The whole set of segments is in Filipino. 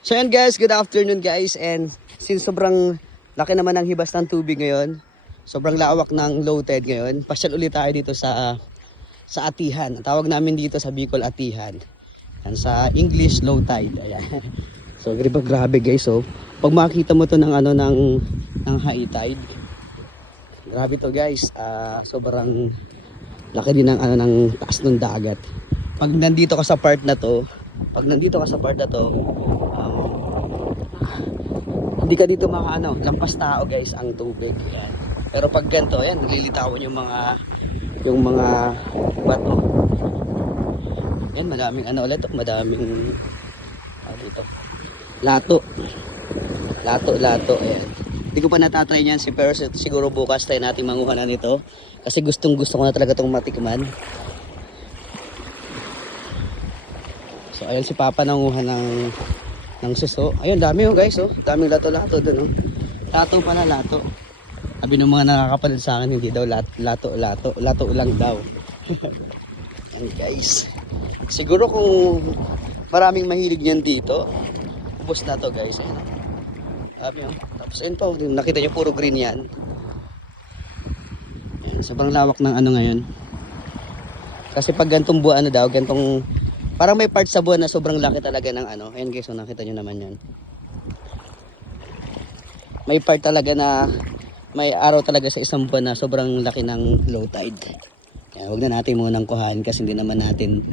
So yan guys, good afternoon guys. And since sobrang laki naman ng hibas ng tubig ngayon, sobrang lawak ng low tide ngayon, pasyal ulit tayo dito sa Atihan. Ang tawag namin dito sa Bicol, Atihan. Yan, sa English, low tide. Ayan. So grabe guys. So pag makita mo to ng high tide, grabe to guys. Sobrang laki din ng taas ng dagat. Pag nandito ka sa part na to, hindi ka dito lampas tao guys ang tubig. Yan. Pero pag ganito, ayan, nililitawan yung mga bato. Yan, madaming madaming dito. Lato. Ayan. Hindi ko pa natatry niyan pero siguro bukas tayo natin manguha na nito kasi gusto ko na talaga itong matikman. So ayun si Papa nanguha ng suso. Ayun, dami guys, daming lato doon. Lato. Sabi ng mga nakakapanood sa akin, hindi daw lato lang daw. Yan guys. Siguro kung maraming mahilig niyan dito, ubos na to guys. Ayun. Sabi tapos ayun po, nakita niyo puro green yan. Ayan, sobrang lawak ng ngayon. Kasi pag gantong buwan gantong parang may part sa buwan na sobrang laki talaga ng Ayan guys, nakita niyo naman yan. May part talaga na may araw talaga sa isang buwan na sobrang laki ng low tide. Ayan, huwag na natin munang kuhain kasi hindi naman natin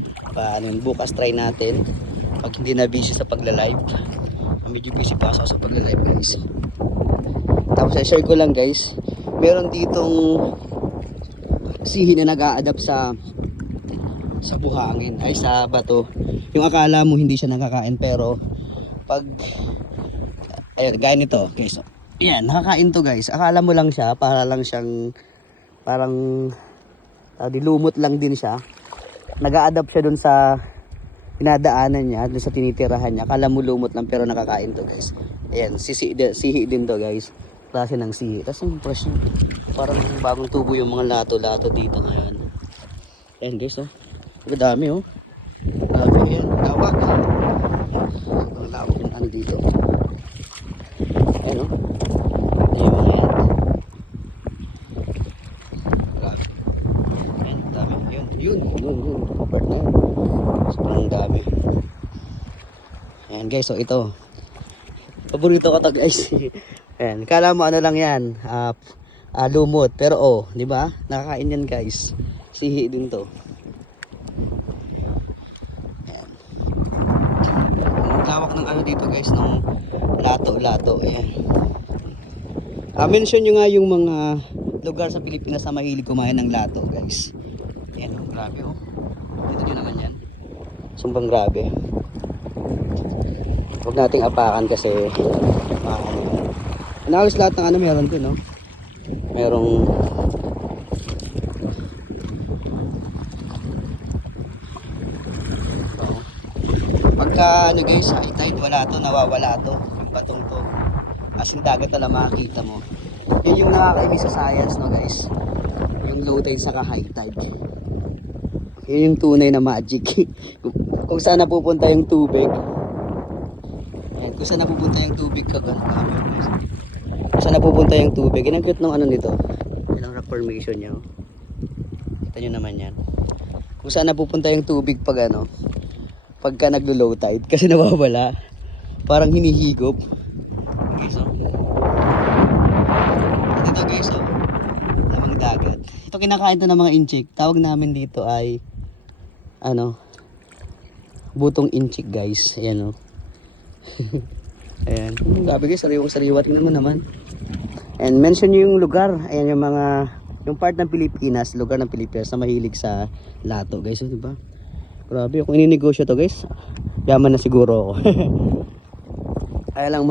bukas try natin pag hindi na busy sa pagla-live. Medyo busy pa ako sa pagla-live guys. Tapos i-share ko lang guys, meron ditong sihi na nag-a-adapt sa buhangin ay sa bato. Yung akala mo hindi siya nakakain pero pag gaya nito guys. Ayan, nakakain to guys. Akala mo lang siya, para lang siyang parang dilumot lang din siya. Nag-a-adapt siya dun sa pinadaanan niya, dun sa tinitirahan niya. Akala mo lumot lang pero nakakain to guys. Ayan, sihi din to guys. Klase ng sihi. Tapos yung fresh niya. Parang bagong tubo yung mga lato dito ngayon. Ayan guys, ang dami Grabe yan, lawak. Sobrang lawak yung dito. Ayan yung mga yan. Grabe. Ayan, dami. Yun. Part na yun. Sobrang dami. Ayan guys, ito. Paborito ko to guys. Ayan, kala mo lang yan. Lumot. Pero di ba? Nakakain yan guys. Sihi din to. Ayan. Ang lawak ng dito guys, ng lato. Ayan. Mention nyo nga yung mga lugar sa Pilipinas na mahilig kumain ng lato guys. Ayan, grabe Ito nyo naman yan. Sobrang grabe. Huwag nating apakan kasi halos lahat ng meron din merong pagka guys, high tide nawawala to yung batong to as in dagat na lang makikita mo. Yun yung nakakainis sa science guys, yung low tide saka high tide. Yun yung tunay na magic. Kung saan napupunta yung tubig. Ayan, kung saan napupunta yung tubig kung saan napupunta yung tubig. Yan ang cute ng nito. Yan ang rock formation niya. Kita nyo naman yan. Kung saan napupunta yung tubig pagka naglo-low tide. Kasi nawawala. Parang hinihigop. Okay, ito guys, lamang dagat. Ito kinakain to ng mga inchik. Tawag namin dito ay butong inchik guys. Ayan Ayan. Grabe guys, sariwa. Tingnan mo naman. And mention yung lugar. Ayan yung part ng Pilipinas, lugar ng Pilipinas na mahilig sa lato guys. Diba? Grabe, kung ininegosyo to guys, yaman na siguro ako. Kaya lang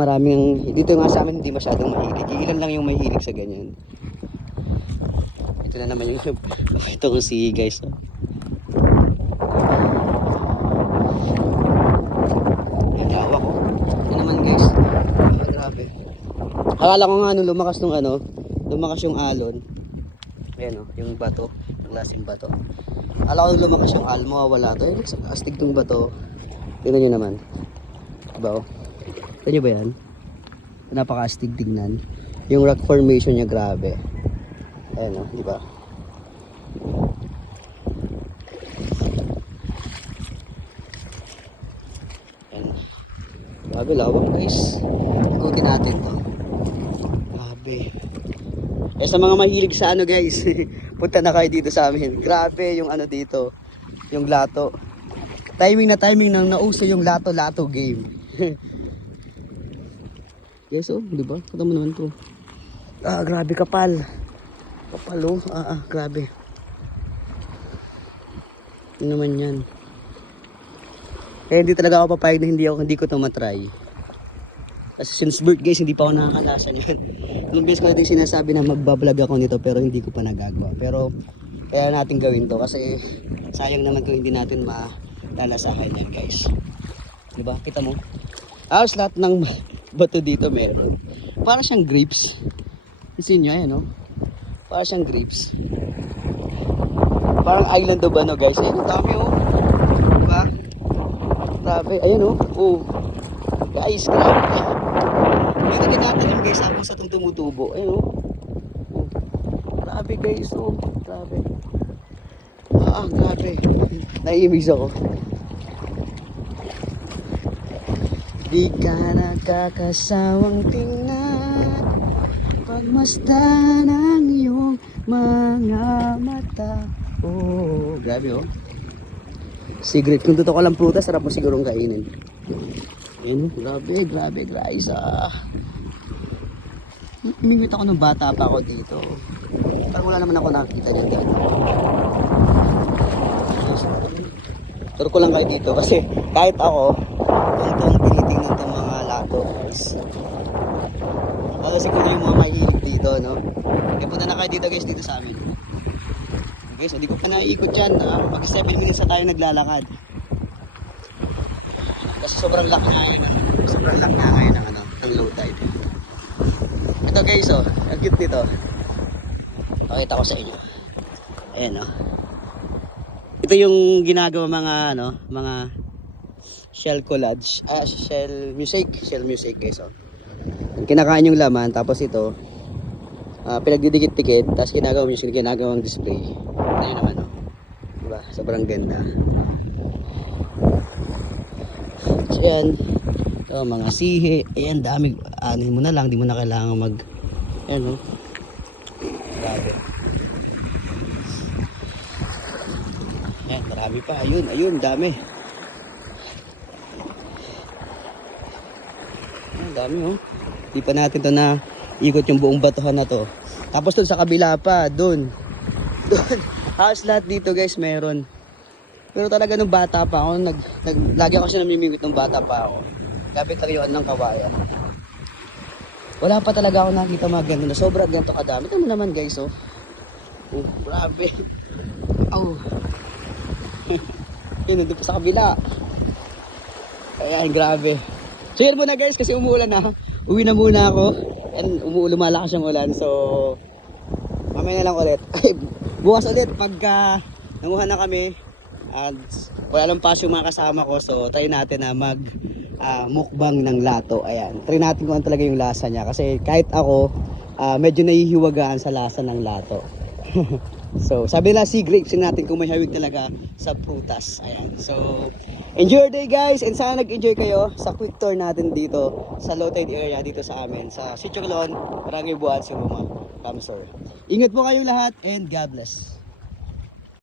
dito nga sa amin hindi masyadong mahilig. Ilan lang yung mahilig sa ganyan. Ito na naman yung ito ko si guys. Ang lawak Ito naman guys. Grabe. Akala ko nga lumakas yung alon. Ayan yung bato, yung lasing bato. Akala ko lumakas yung alon, mawawala to. Astig tong bato. Tingnan nyo naman. Diba Ito nyo ba yan? Napaka-astig tignan. Yung rock formation niya grabe. Ayan o, di ba? Ayan. Grabe lawak guys. Ikutin natin to. Grabe. Eh sa mga mahilig sa ano guys, punta na kayo dito sa amin. Grabe yung ano dito, yung lato. Timing nang nauso yung lato-lato game. Yes oh, di ba? Kata mo naman to. Ah, grabe kapal. Kapal oh. Grabe. Ano naman yan? Kaya hindi talaga ako papayag na hindi ko to matry. Kasi since birth guys, hindi pa ako nakakalasa niyan. Nung beses ko din sinasabi na magbablog ako nito pero hindi ko pa nagagawa. Pero kaya natin gawin to kasi sayang naman kung hindi natin malalasahan yan guys. Diba? Kita mo? Halos lahat ng bato dito meron. Para siyang grapes. Isin nyo, ayan o. Para siyang grapes. Parang island of ano guys. Ayan, ang dami o. Diba? Grabe, ayan o. Oh. Guys, grabe. Dito din natin guys, ako sa itong tumutubo. Ayan o. Oh. Grabe guys, o. Grabe. Grabe. Naiimig ako. Di ka nakakasawang tingnan pagmasdan ang iyong mga mata. Oh, grabe oh. Secret, kung totoo ka lang prutas, sarap mo sigurong kainin. Ayun, grabe guys Imingwit ako nung bata pa ako dito. Pero wala naman ako nakita dito. Turo ko lang kayo dito kasi kahit ako, itong tinitingnan itong mga lato guys. Ako siguro yung mga mahilig dito, no? E punta na kayo dito guys, dito sa amin. Guys, hindi ko pa naiikot yan. Mag 7 minutes na tayo naglalakad. Kasi sobrang laki na yan. Sobrang laki na ngayon ng low tide. Ito guys, oh. Ang cute nito. Pakita ko sa inyo. Ayan, oh. Ito yung ginagawa mga shell collage. Shell music guys, oh. Kinakain yung laman, tapos ito pinagdidikit-dikit, tapos ginagawang display. Ito yun naman, oh. Diba? Sobrang ganda. So yan, ito, mga sihi. Ayan, dami. Anuhin mo na lang, di mo na kailangan ayan, oh. Grabe. Ayan, marami pa. Ayun, dami. Ayan, dami, oh. Di pa natin to na ikot yung buong batuhan na to. Tapos dun sa kabila pa, dun. Halos lahat dito guys meron. Pero talaga nung bata pa ako, lagi ako siya namimingwit nung bata pa ako. Kapit tariwan ng kawayan. Wala pa talaga ako nakita mga ganito na sobrang ganito kadami. Ito mo naman guys, oh. Oh, grabe. Oh. Yun, nandun pa sa kabila. Ayan, grabe. So yan muna guys, kasi umuulan na. Uwi na muna ako. And lumalakas yung ulan. So, mamaya na lang ulit. Bukas ulit pagka nanguha na kami. At wala lang pas yung mga kasama ko. So, try natin na mukbang ng lato. Ayan. Try natin kung ano talaga yung lasa niya. Kasi kahit ako, medyo nahihiwagaan sa lasa ng lato. So, sabi nila si grapes natin kung may hawig talaga sa prutas. Ayan. So, enjoy your day guys. And sana nag-enjoy kayo sa quick tour natin dito sa low tide area dito sa amin. Sa Sitio Colon, Barangay Buwan, Sumuma, Kamsor. Ingat po kayo lahat and God bless.